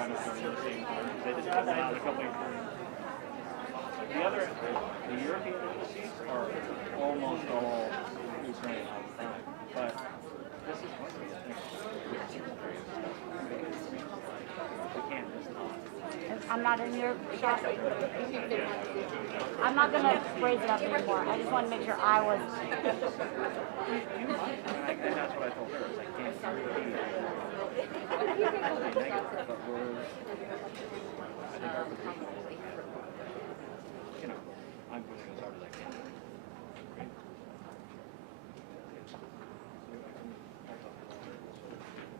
benefiting the same time. They just pulled out a couple of the European embassies are almost all Ukraine all the time. But this is one thing I think we can't miss not. I'm not in your shop. I'm not going to raise it up anymore. I just want to make sure I was. You might. And that's what I told her. I can't guarantee negative, but we're, I think our position is, I'm pushing as hard as I can.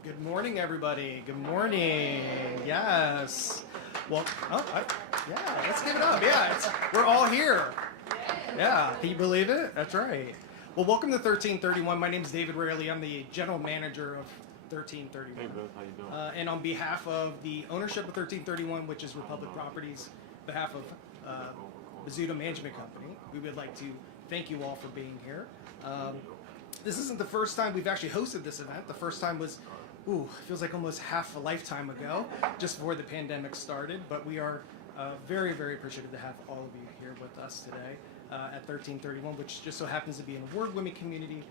Good morning, everybody. Good morning. Yes. Well, yeah, let's give it up. Yeah, we're all here. Yeah, can you believe it? That's right. Well, welcome to 1331. My name is David Rayleigh. I'm the general manager of 1331. Hey, Bill, how you doing? And on behalf of the ownership of 1331, which is Republic Properties, on behalf of Bazzuto Management Company, we would like to thank you all for being here. This isn't the first time we've actually hosted this event. The first time was, feels like almost half a lifetime ago, just before the pandemic started. But we are very, very appreciative to have all of you here with us today at 1331, which just so happens to be an award-winning community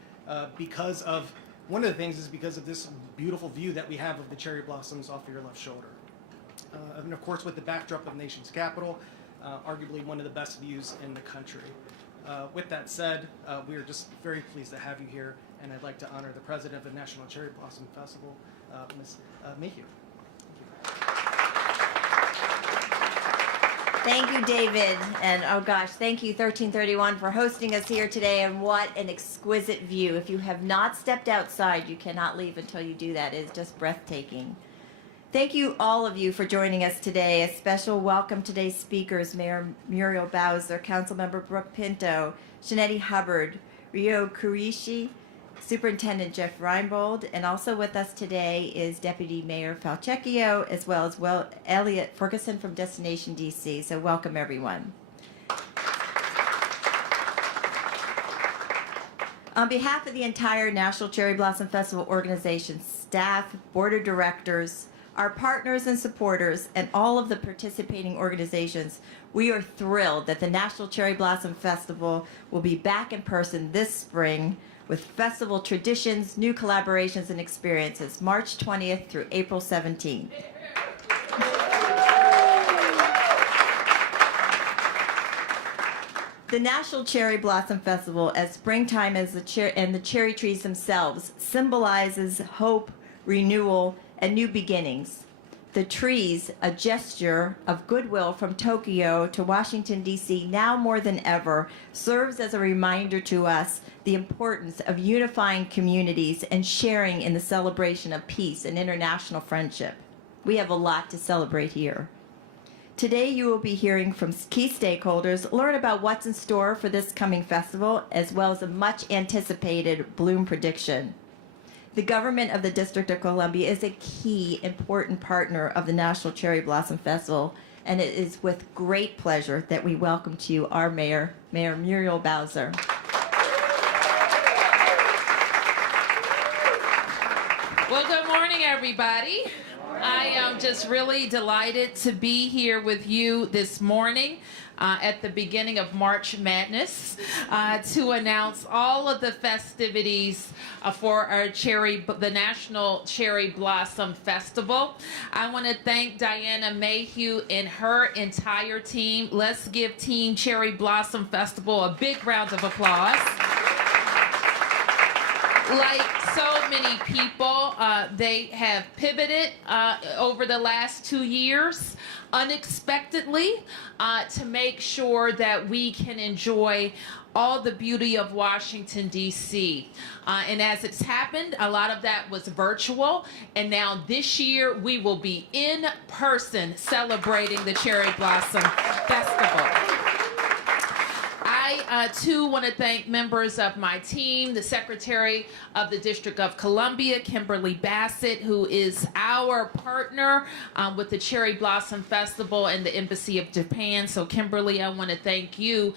because of, one of the things is because of this beautiful view that we have of the cherry blossoms off of your left shoulder. And of course, with the backdrop of the nation's capital, arguably one of the best views in the country. With that said, we are just very pleased to have you here, and I'd like to honor the president of the National Cherry Blossom Festival, Ms. Mayhew. Thank you, David, and oh gosh, thank you 1331 for hosting us here today, and what an exquisite view. If you have not stepped outside, you cannot leave until you do that. It is just breathtaking. Thank you, all of you, for joining us today. A special welcome to today's speakers, Mayor Muriel Bowser, Councilmember Brooke Pinto, Shanetti Hubbard, Rio Kurishi, Superintendent Jeff Reinbold, and also with us today is Deputy Mayor Falchecchio, as well as Elliot Ferguson from Destination DC. So welcome, everyone. On behalf of the entire National Cherry Blossom Festival organization, staff, board of directors, our partners and supporters, and all of the participating organizations, we are thrilled that the National Cherry Blossom Festival will be back in person this spring with festival traditions, new collaborations, and experiences, March 20th through April 17th. The National Cherry Blossom Festival, as springtime and the cherry trees themselves, symbolizes hope, renewal, and new beginnings. The trees, a gesture of goodwill from Tokyo to Washington, D.C., now more than ever, serves as a reminder to us the importance of unifying communities and sharing in the celebration of peace and international friendship. We have a lot to celebrate here. Today you will be hearing from key stakeholders, learn about what's in store for this coming festival, as well as a much anticipated bloom prediction. The government of the District of Columbia is a key, important partner of the National Cherry Blossom Festival, and it is with great pleasure that we welcome to you our Mayor, Mayor Muriel Bowser. Well, good morning, everybody. I am just really delighted to be here with you this morning at the beginning of March Madness to announce all of the festivities for our the National Cherry Blossom Festival. I want to thank Diana Mayhew and her entire team. Let's give Team Cherry Blossom Festival a big round of applause. Like so many people, they have pivoted over the last 2 years unexpectedly to make sure that we can enjoy all the beauty of Washington, D.C. And as it's happened, a lot of that was virtual. And now this year, we will be in person celebrating the Cherry Blossom Festival. I too want to thank members of my team, the Secretary of the District of Columbia, Kimberly Bassett, who is our partner with the Cherry Blossom Festival and the Embassy of Japan. So Kimberly, I want to thank you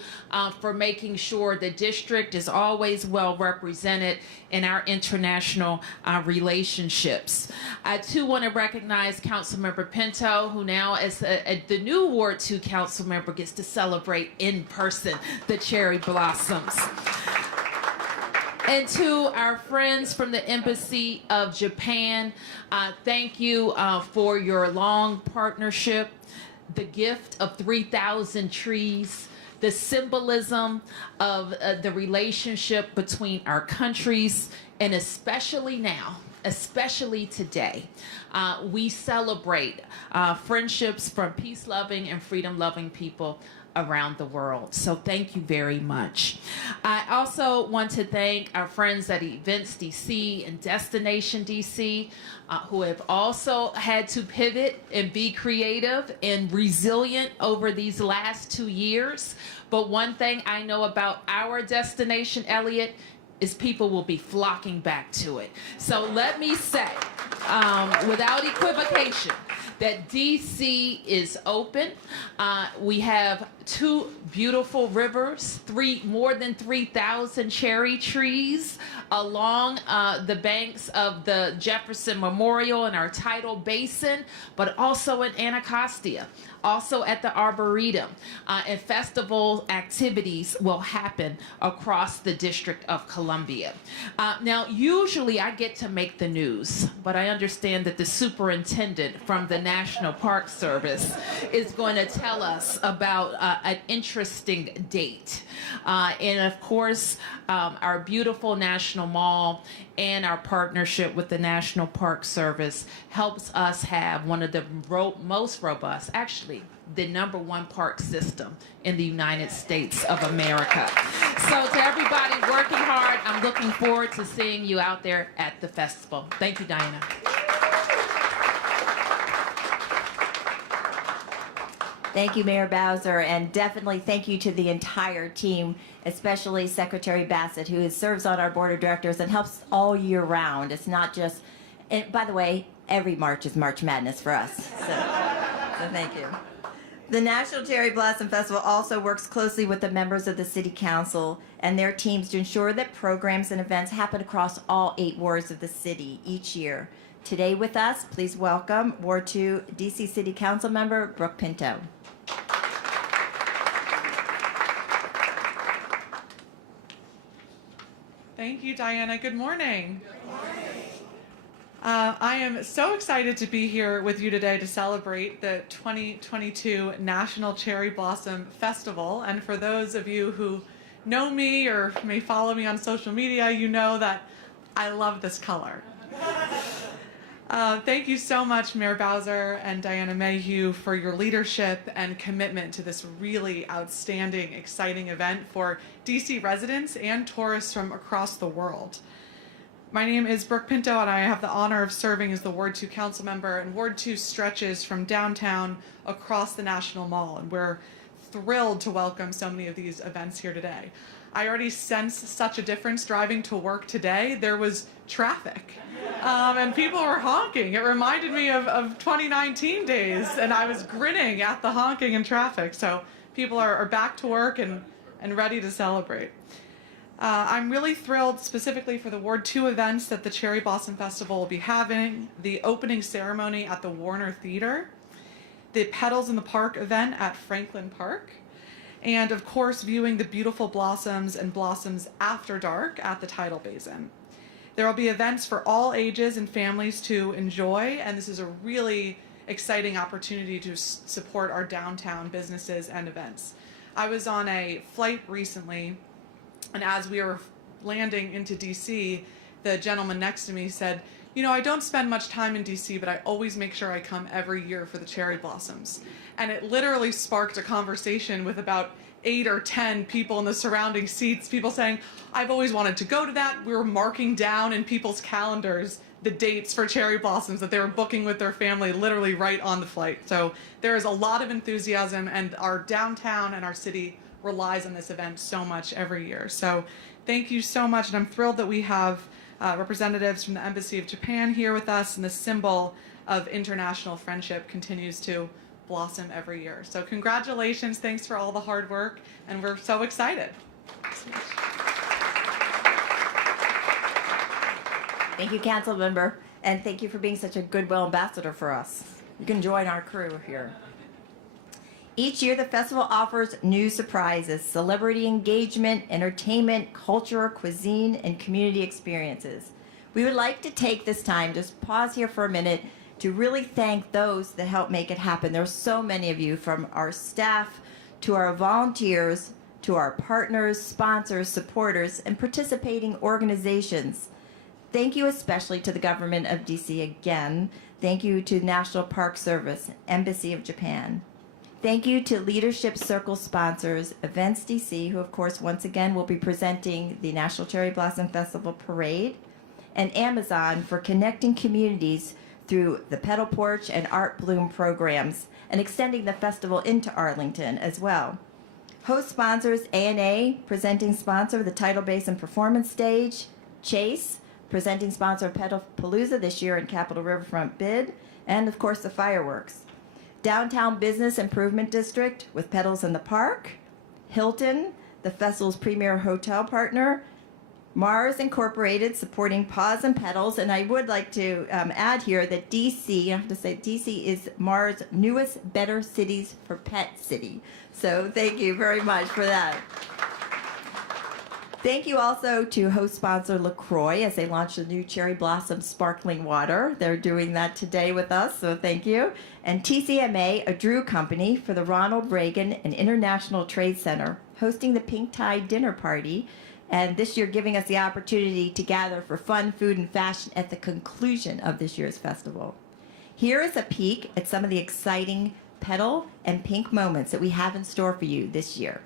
for making sure the district is always well represented in our international relationships. I too want to recognize Councilmember Pinto, who now as the new Ward 2 council member gets to celebrate in person the cherry blossoms. And to our friends from the Embassy of Japan, thank you for your long partnership, the gift of 3,000 trees, the symbolism of the relationship between our countries, and especially now, especially today, we celebrate friendships from peace-loving and freedom-loving people around the world. So thank you very much. I also want to thank our friends at Events DC and Destination DC, who have also had to pivot and be creative and resilient over these last 2 years. But one thing I know about our destination, Elliott, is people will be flocking back to it. So let me say, without equivocation, that DC is open. We have 2 beautiful rivers, more than 3,000 cherry trees along the banks of the Jefferson Memorial and our Tidal Basin, but also in Anacostia, also at the Arboretum. And festival activities will happen across the District of Columbia. Now, usually I get to make the news, but I understand that the superintendent from the National Park Service is going to tell us about an interesting date. And of course, our beautiful National Mall and our partnership with the National Park Service helps us have one of the most robust, actually, the #1 park system in the United States of America. So to everybody working hard, I'm looking forward to seeing you out there at the festival. Thank you, Diana. Thank you, Mayor Bowser, and definitely thank you to the entire team, especially Secretary Bassett, who serves on our board of directors and helps all year round. It's not just, and by the way, every March is March Madness for us. So thank you. The National Cherry Blossom Festival also works closely with the members of the City Council and their teams to ensure that programs and events happen across all 8 wards of the city each year. Today with us, please welcome Ward 2 DC City Council member Brooke Pinto. Thank you, Diana. Good morning. I am so excited to be here with you today to celebrate the 2022 National Cherry Blossom Festival. And for those of you who know me or may follow me on social media, you know that I love this color. Thank you so much, Mayor Bowser and Diana Mayhew, for your leadership and commitment to this really outstanding, exciting event for DC residents and tourists from across the world. My name is Brooke Pinto, and I have the honor of serving as the Ward 2 council member, and Ward 2 stretches from downtown across the National Mall, and we're thrilled to welcome so many of these events here today. I already sense such a difference driving to work today. There was traffic, and people were honking. It reminded me of 2019 days, and I was grinning at the honking and traffic. So people are back to work and ready to celebrate. I'm really thrilled specifically for the Ward 2 events that the Cherry Blossom Festival will be having, the opening ceremony at the Warner Theater, the Petals in the Park event at Franklin Park, and of course viewing the beautiful blossoms and blossoms after dark at the Tidal Basin. There will be events for all ages and families to enjoy, and this is a really exciting opportunity to support our downtown businesses and events. I was on a flight recently, and as we were landing into DC, the gentleman next to me said, "You know, I don't spend much time in DC, but I always make sure I come every year for the cherry blossoms." And it literally sparked a conversation with about 8 or 10 people in the surrounding seats, people saying, "I've always wanted to go to that." We were marking down in people's calendars the dates for cherry blossoms that they were booking with their family literally right on the flight. So there is a lot of enthusiasm, and our downtown and our city relies on this event so much every year. So thank you so much, and I'm thrilled that we have representatives from the Embassy of Japan here with us, and the symbol of international friendship continues to blossom every year. So congratulations, thanks for all the hard work, and we're so excited. Thank you, council member, and thank you for being such a goodwill ambassador for us. You can join our crew here. Each year, the festival offers new surprises, celebrity engagement, entertainment, culture, cuisine, and community experiences. We would like to take this time, just pause here for a minute, to really thank those that help make it happen. There are so many of you, from our staff to our volunteers to our partners, sponsors, supporters, and participating organizations. Thank you especially to the government of DC again. Thank you to National Park Service, Embassy of Japan. Thank you to Leadership Circle sponsors, Events DC, who of course once again will be presenting the National Cherry Blossom Festival Parade, and Amazon for connecting communities through the Petal Porch and Art Bloom programs, and extending the festival into Arlington as well. Host sponsors, A&A, presenting sponsor of the Tidal Basin Performance Stage, Chase, presenting sponsor of Petalpalooza this year in Capitol Riverfront Bid, and of course the fireworks. Downtown Business Improvement District with Petals in the Park, Hilton, the festival's premier hotel partner, Mars Incorporated supporting Paws and Petals, and I would like to add here that DC, I have to say DC is Mars' newest Better Cities for Pet City. So thank you very much for that. Thank you also to host sponsor LaCroix as they launch the new Cherry Blossom Sparkling Water. They're doing that today with us, so thank you. And TCMA, a Drew company, for the Ronald Reagan and International Trade Center, hosting the Pink Tide Dinner Party, and this year giving us the opportunity to gather for fun, food, and fashion at the conclusion of this year's festival. Here is a peek at some of the exciting petal and pink moments that we have in store for you this year.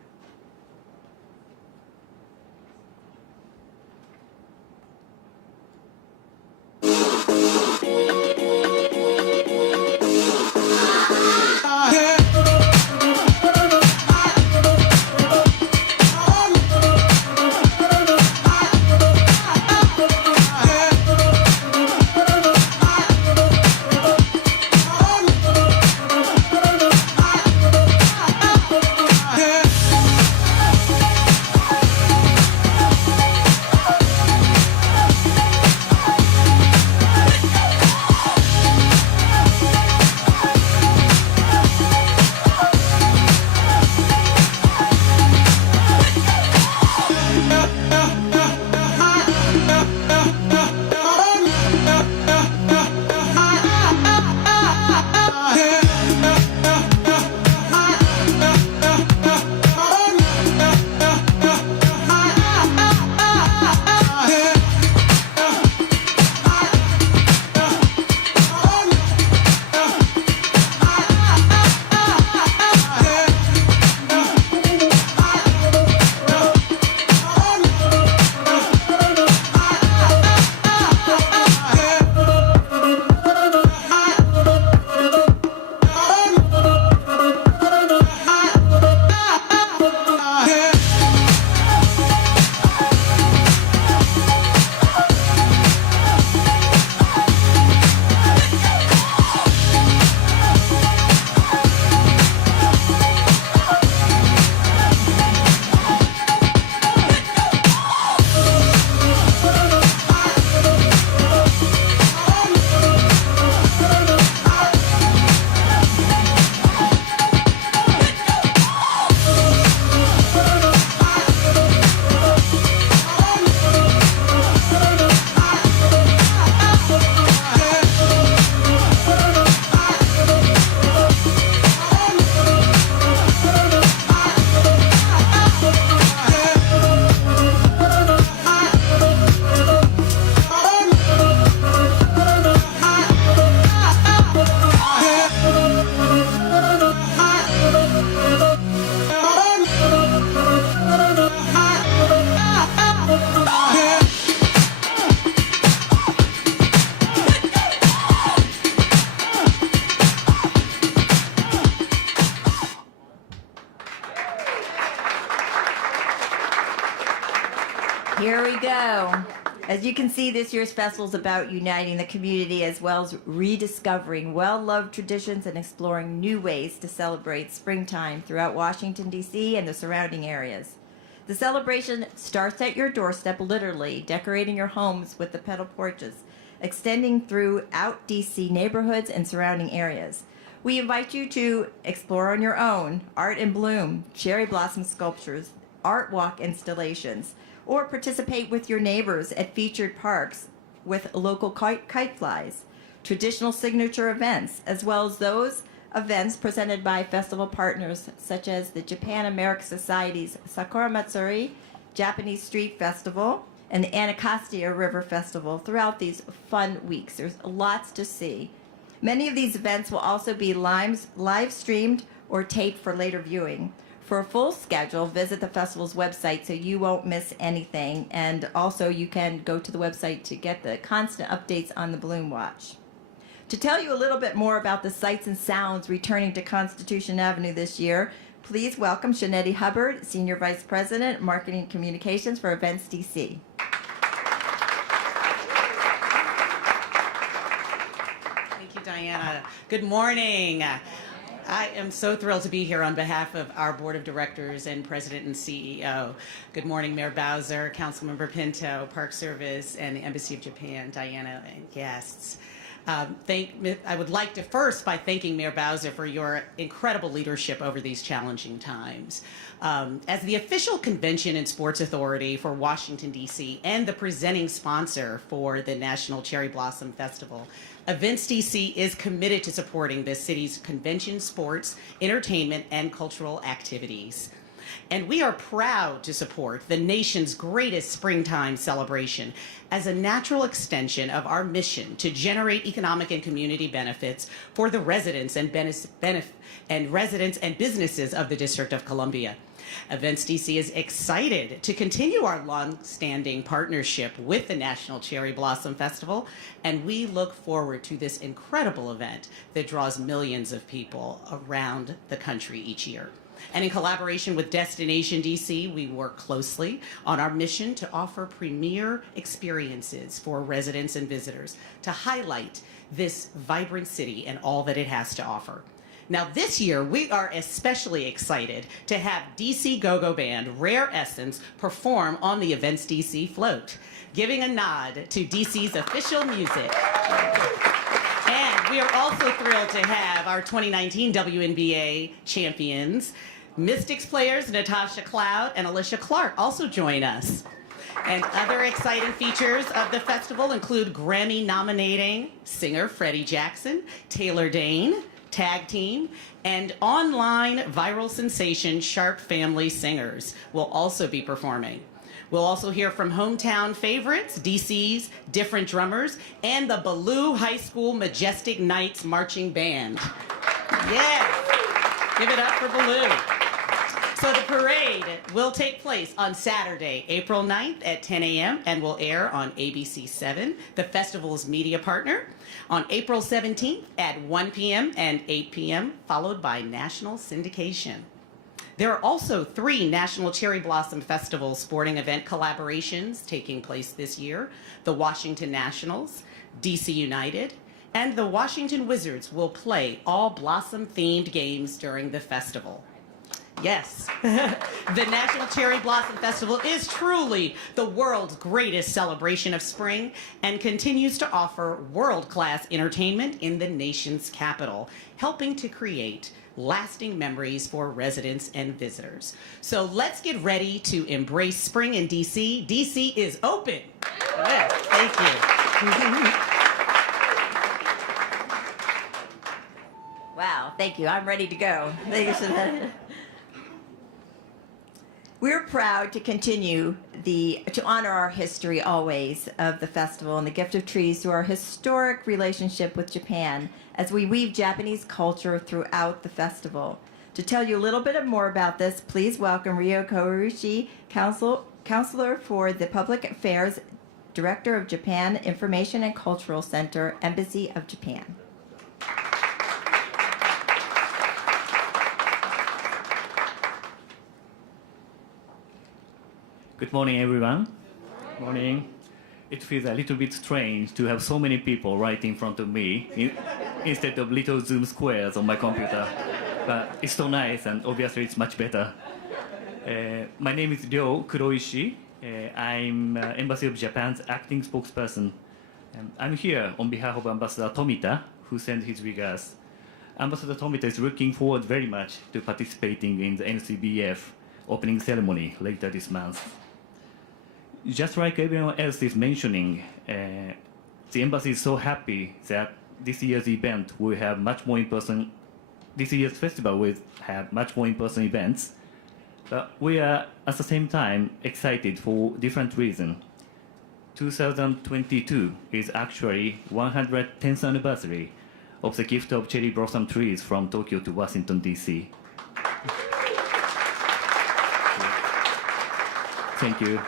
you go. As you can see, this year's festival is about uniting the community as well as rediscovering well-loved traditions and exploring new ways to celebrate springtime throughout Washington, D.C. and the surrounding areas. The celebration starts at your doorstep, literally, decorating your homes with the petal porches, extending throughout D.C. neighborhoods and surrounding areas. We invite you to explore on your own art in bloom, cherry blossom sculptures, art walk installations, or participate with your neighbors at featured parks with local kite flies, traditional signature events, as well as those events presented by festival partners such as the Japan American Society's Sakura Matsuri, Japanese Street Festival, and the Anacostia River Festival throughout these fun weeks. There's lots to see. Many of these events will also be live streamed or taped for later viewing. For a full schedule, visit the festival's website so you won't miss anything. And also you can go to the website to get the constant updates on the Balloon Watch. To tell you a little bit more about the sights and sounds returning to Constitution Avenue this year, please welcome Shanetti Hubbard, Senior Vice President, Marketing Communications for Events DC. Thank you, Diana. Good morning. I am so thrilled to be here on behalf of our Board of Directors and President and CEO. Good morning, Mayor Bowser, Councilmember Pinto, Park Service, and the Embassy of Japan, Diana, and guests. I would like to first by thanking Mayor Bowser for your incredible leadership over these challenging times. As the official convention and sports authority for Washington, D.C., and the presenting sponsor for the National Cherry Blossom Festival, Events DC is committed to supporting the city's convention, sports, entertainment, and cultural activities. And we are proud to support the nation's greatest springtime celebration as a natural extension of our mission to generate economic and community benefits for the residents and residents and businesses of the District of Columbia. Events DC is excited to continue our long-standing partnership with the National Cherry Blossom Festival, and we look forward to this incredible event that draws millions of people around the country each year. And in collaboration with Destination DC, we work closely on our mission to offer premier experiences for residents and visitors to highlight this vibrant city and all that it has to offer. Now this year, we are especially excited to have DC Go-Go Band Rare Essence perform on the Events DC float, giving a nod to DC's official music. And we are also thrilled to have our 2019 WNBA champions, Mystics players Natasha Cloud and Alicia Clark also join us. And other exciting features of the festival include Grammy-nominating singer Freddie Jackson, Taylor Dane, Tag Team, and online viral sensation Sharp Family Singers will also be performing. We'll also hear from hometown favorites, DC's Different Drummers, and the Ballou High School Majestic Knights Marching Band. Yeah, give it up for Ballou. So the parade will take place on Saturday, April 9th at 10 a.m. and will air on ABC 7, the festival's media partner, on April 17th at 1 p.m. and 8 p.m., followed by national syndication. There are also 3 National Cherry Blossom Festival sporting event collaborations taking place this year. The Washington Nationals, DC United, and the Washington Wizards will play all Blossom-themed games during the festival. Yes, the National Cherry Blossom Festival is truly the world's greatest celebration of spring and continues to offer world-class entertainment in the nation's capital, helping to create lasting memories for residents and visitors. So let's get ready to embrace spring in DC. DC is open. Yes, thank you. Wow, thank you. I'm ready to go. Thank you, Shanetta. We're proud to continue to honor our history always of the festival and the gift of trees through our historic relationship with Japan as we weave Japanese culture throughout the festival. To tell you a little bit more about this, please welcome Ryo Koirushi, Counselor for the Public Affairs, Director of Japan Information and Cultural Center, Embassy of Japan. Good morning, everyone. Morning. It feels a little bit strange to have so many people right in front of me instead of little Zoom squares on my computer. But it's so nice, and obviously it's much better. My name is Ryo Kuroishi. I'm Embassy of Japan's acting spokesperson. I'm here on behalf of Ambassador Tomita, who sent his regards. Ambassador Tomita is looking forward very much to participating in the NCBF opening ceremony later this month. Just like everyone else is mentioning, the embassy is so happy that this year's event will have much more in-person. This year's festival will have much more in-person events, but we are at the same time excited for different reasons. 2022 is actually 110th anniversary of the gift of cherry blossom trees from Tokyo to Washington, D.C. Thank you.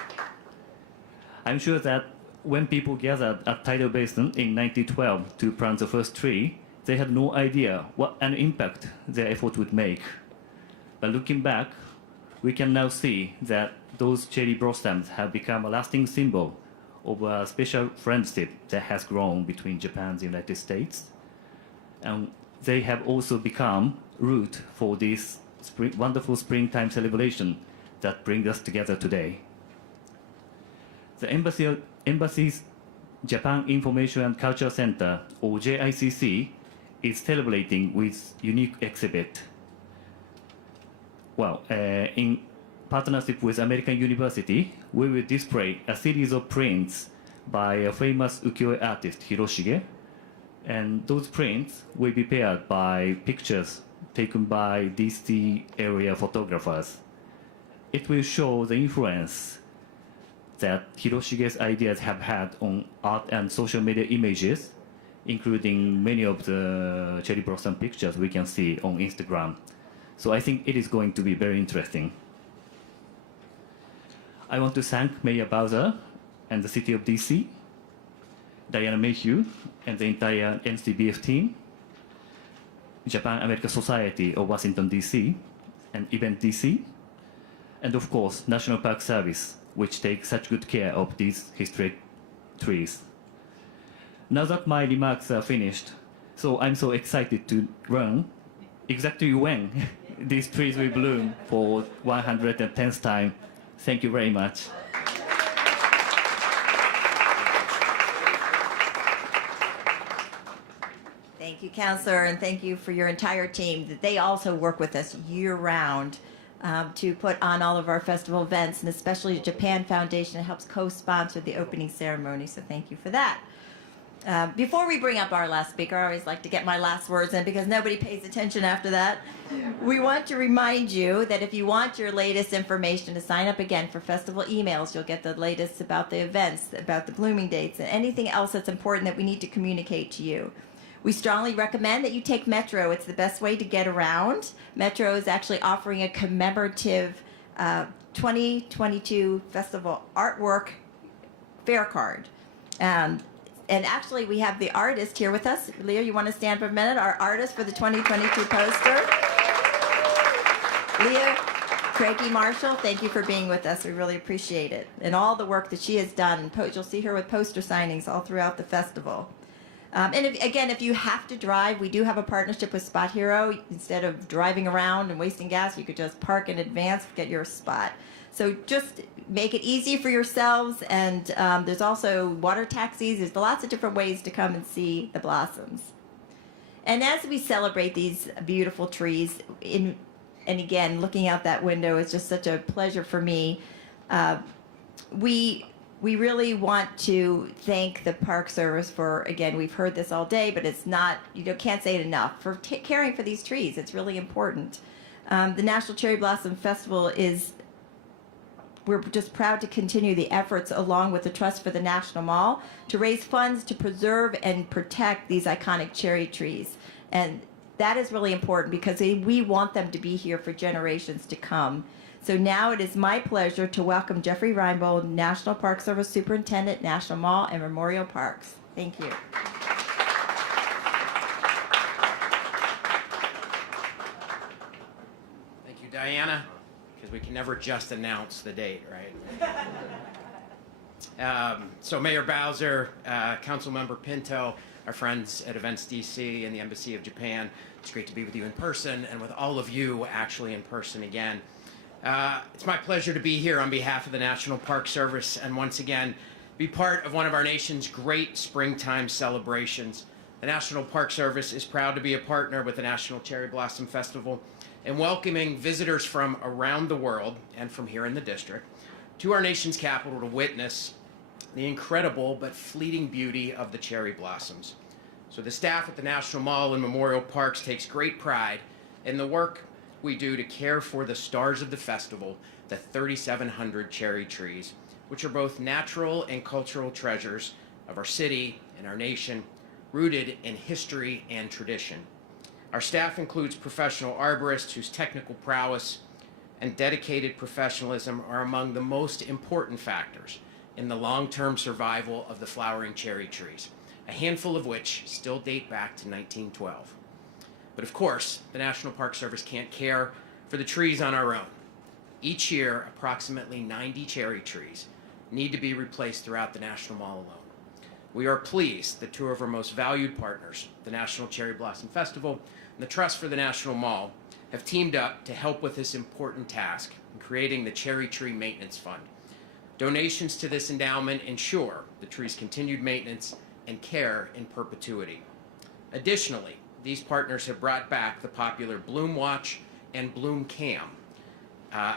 I'm sure that when people gathered at Tidal Basin in 1912 to plant the first tree, they had no idea what an impact their effort would make. But looking back, we can now see that those cherry blossoms have become a lasting symbol of a special friendship that has grown between Japan and the United States. And they have also become root for this wonderful springtime celebration that brings us together today. The Embassy's Japan Information and Culture Center, or JICC, is celebrating with unique exhibit. Well, in partnership with American University, we will display a series of prints by a famous ukiyo-e artist, Hiroshige, and those prints will be paired by pictures taken by DC area photographers. It will show the influence that Hiroshige's ideas have had on art and social media images, including many of the cherry blossom pictures we can see on Instagram. So I think it is going to be very interesting. I want to thank Mayor Bowser and the City of DC, Diana Mayhew, and the entire NCBF team, Japan American Society of Washington, D.C., and Event DC, and of course, National Park Service, which takes such good care of these historic trees. Now that my remarks are finished, so I'm so excited to learn exactly when these trees will bloom for 110th time. Thank you very much. Thank you, Counselor, and thank you for your entire team. They also work with us year-round to put on all of our festival events, and especially the Japan Foundation helps co-sponsor the opening ceremony, so thank you for that. Before we bring up our last speaker, I always like to get my last words in because nobody pays attention after that. We want to remind you that if you want your latest information to sign up again for festival emails, you'll get the latest about the events, about the blooming dates, and anything else that's important that we need to communicate to you. We strongly recommend that you take Metro. It's the best way to get around. Metro is actually offering a commemorative 2022 festival artwork fair card. And actually, we have the artist here with us. Leah, you want to stand for a minute? Our artist for the 2022 poster. Leah Craigie Marshall, thank you for being with us. We really appreciate it. And all the work that she has done. You'll see her with poster signings all throughout the festival. And if you have to drive, we do have a partnership with Spot Hero. Instead of driving around and wasting gas, you could just park in advance, get your spot. So just make it easy for yourselves, and there's also water taxis. There's lots of different ways to come and see the blossoms. And as we celebrate these beautiful trees, and again, looking out that window is just such a pleasure for me. We really want to thank the Park Service for, again, we've heard this all day, but it's not, can't say it enough, for caring for these trees. It's really important. The National Cherry Blossom Festival we're just proud to continue the efforts along with the Trust for the National Mall to raise funds to preserve and protect these iconic cherry trees. And that is really important because we want them to be here for generations to come. So now it is my pleasure to welcome Jeffrey Reinbold, National Park Service Superintendent, National Mall and Memorial Parks. Thank you. Thank you, Diana, because we can never just announce the date, right? So Mayor Bowser, Councilmember Pinto, our friends at Events DC and the Embassy of Japan, it's great to be with you in person and with all of you actually in person again. It's my pleasure to be here on behalf of the National Park Service and once again be part of one of our nation's great springtime celebrations. The National Park Service is proud to be a partner with the National Cherry Blossom Festival and welcoming visitors from around the world and from here in the district to our nation's capital to witness the incredible but fleeting beauty of the cherry blossoms. So the staff at the National Mall and Memorial Parks takes great pride in the work we do to care for the stars of the festival, the 3,700 cherry trees, which are both natural and cultural treasures of our city and our nation, rooted in history and tradition. Our staff includes professional arborists whose technical prowess and dedicated professionalism are among the most important factors in the long-term survival of the flowering cherry trees, a handful of which still date back to 1912. But of course, the National Park Service can't care for the trees on our own. Each year, approximately 90 cherry trees need to be replaced throughout the National Mall alone. We are pleased that two of our most valued partners, the National Cherry Blossom Festival and the Trust for the National Mall, have teamed up to help with this important task in creating the Cherry Tree Maintenance Fund. Donations to this endowment ensure the tree's continued maintenance and care in perpetuity. Additionally, these partners have brought back the popular Bloom Watch and Bloom Cam,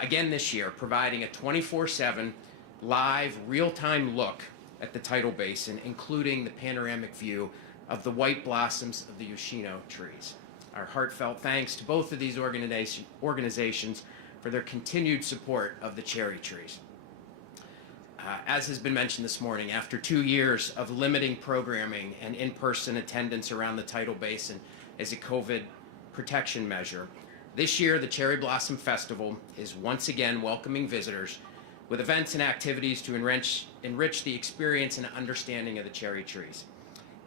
again this year, providing a 24/7 live, real-time look at the Tidal Basin, including the panoramic view of the white blossoms of the Yoshino trees. Our heartfelt thanks to both of these organizations for their continued support of the cherry trees. As has been mentioned this morning, after 2 years of limiting programming and in-person attendance around the Tidal Basin as a COVID protection measure, this year the Cherry Blossom Festival is once again welcoming visitors with events and activities to enrich the experience and understanding of the cherry trees.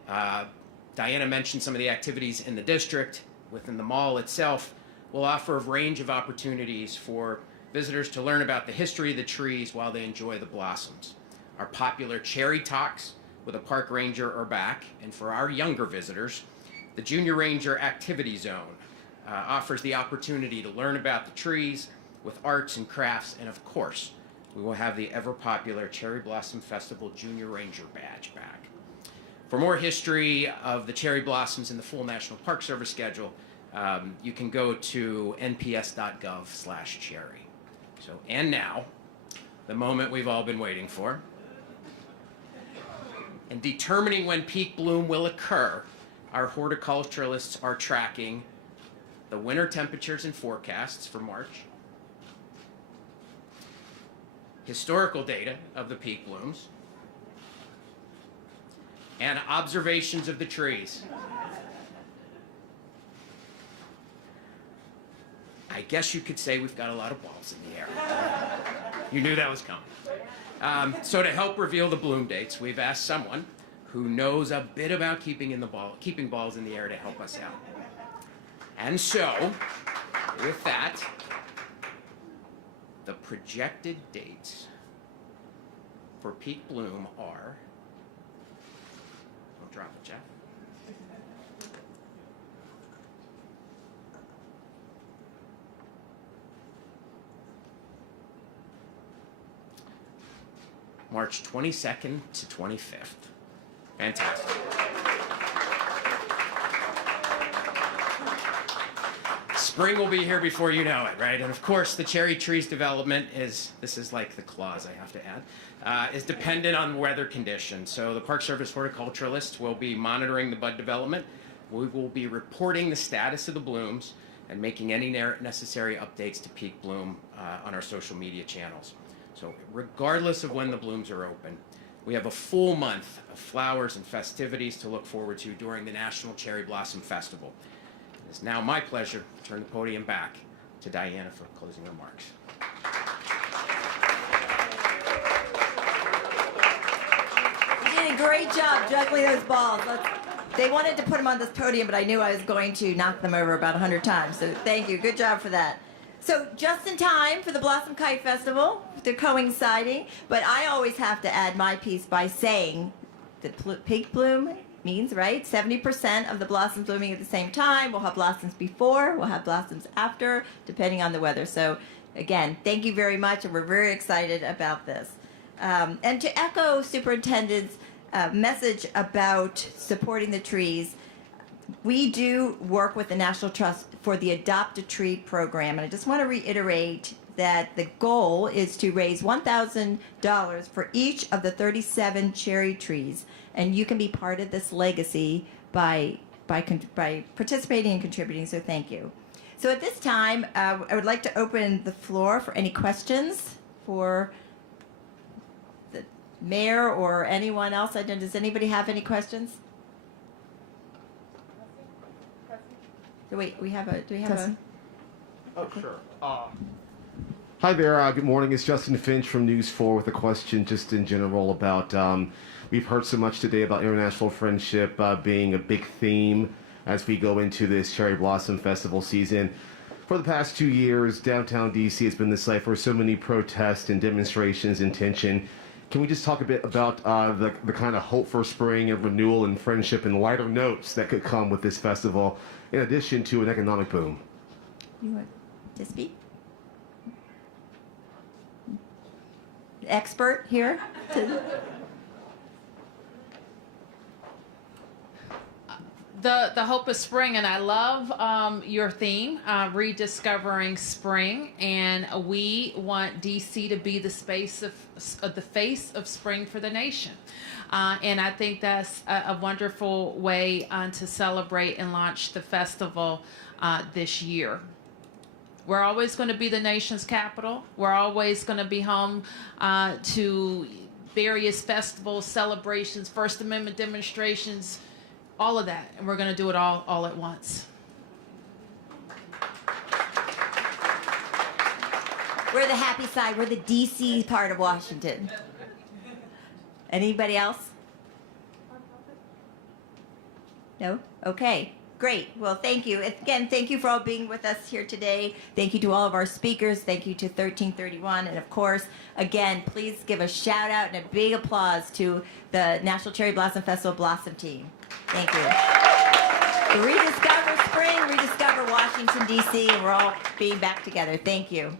Diana mentioned some of the activities in the district. Within the mall itself, we'll offer a range of opportunities for visitors to learn about the history of the trees while they enjoy the blossoms. Our popular Cherry Talks with a park ranger are back, and for our younger visitors, the Junior Ranger Activity Zone offers the opportunity to learn about the trees with arts and crafts, and of course, we will have the ever-popular Cherry Blossom Festival Junior Ranger Badge back. For more history of the cherry blossoms in the full National Park Service schedule, you can go to nps.gov/cherry. So, and now, the moment we've all been waiting for. In determining when peak bloom will occur, our horticulturalists are tracking the winter temperatures and forecasts for March, historical data of the peak blooms, and observations of the trees. I guess you could say we've got a lot of balls in the air. You knew that was coming. So to help reveal the bloom dates, we've asked someone who knows a bit about keeping balls in the air to help us out. And so, with that, the projected dates for peak bloom are, don't drop it, Jeff. March 22nd to 25th. Fantastic. Spring will be here before you know it, right? And of course, the cherry trees development this is like the clause I have to add, is dependent on weather conditions. So the Park Service horticulturalists will be monitoring the bud development. We will be reporting the status of the blooms and making any necessary updates to peak bloom on our social media channels. So regardless of when the blooms are open, we have a full month of flowers and festivities to look forward to during the National Cherry Blossom Festival. It is now my pleasure to turn the podium back to Diana for closing remarks. You did a great job juggling those balls. They wanted to put them on this podium, but I knew I was going to knock them over about 100 times. So thank you. Good job for that. So just in time for the Blossom Kite Festival, they're coinciding, but I always have to add my piece by saying that peak bloom means, right, 70% of the blossoms blooming at the same time. We'll have blossoms before, we'll have blossoms after, depending on the weather. So again, thank you very much, and we're very excited about this. And to echo Superintendent's message about supporting the trees, we do work with the National Trust for the Adopt a Tree program, and I just want to reiterate that the goal is to raise $1,000 for each of the 37 cherry trees, and you can be part of this legacy by participating and contributing, so thank you. So at this time, I would like to open the floor for any questions for the mayor or anyone else. Does anybody have any questions? Wait, do we have a? Oh, sure. Hi there. Good morning. It's Justin Finch from News 4 with a question just in general about, we've heard so much today about international friendship being a big theme as we go into this Cherry Blossom Festival season. For the past 2 years, downtown DC has been the site for so many protests and demonstrations and tension. Can we just talk a bit about the kind of hope for spring and renewal and friendship and lighter notes that could come with this festival, in addition to an economic boom? You want to speak? Expert here? The hope of spring, and I love your theme, rediscovering spring, and we want DC to be the space of the face of spring for the nation, and I think that's a wonderful way to celebrate and launch the festival this year. We're always going to be the nation's capital. We're always going to be home to various festivals, celebrations, First Amendment demonstrations, all of that, and we're going to do it all at once. We're the happy side. We're the DC part of Washington. Anybody else? No? Okay. Great. Well, thank you. Again, thank you for all being with us here today. Thank you to all of our speakers. Thank you to 1331. And of course, again, please give a shout out and a big applause to the National Cherry Blossom Festival Blossom team. Thank you. Rediscover spring, rediscover Washington, D.C., and we're all being back together. Thank you.